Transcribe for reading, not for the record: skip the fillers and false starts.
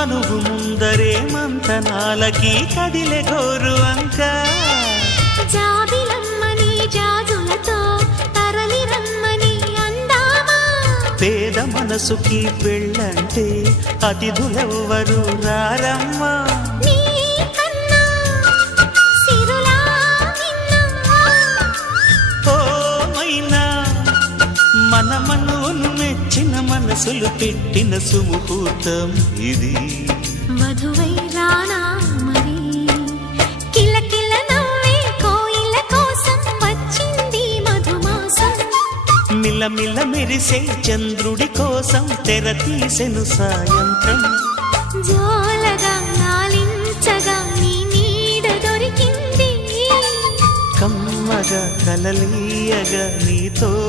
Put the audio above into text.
మనువు ముందరే మంతనాలకి కదిలే గోరు అంక జాబిలమ్మని జాజులతో తరలి రమ్మని అందామా పేద మనసుకి పెళ్ళంటే అతిథులెవ్వరు రారమ్మా మన మనువును మెచ్చిన మనసులు పెట్టిన సుముహూర్తం ఇది వధువై రానా మరి కిలకిల నవ్వే కోయిల కోసం వచ్చింది మధుమాసం మిలమిల మెరిసే చంద్రుడి కోసం తెర తీసెను సాయంత్రం జోలగా లాలించగా నీ నీడ దొరికింది కమ్మగా కలలీయగా నీతో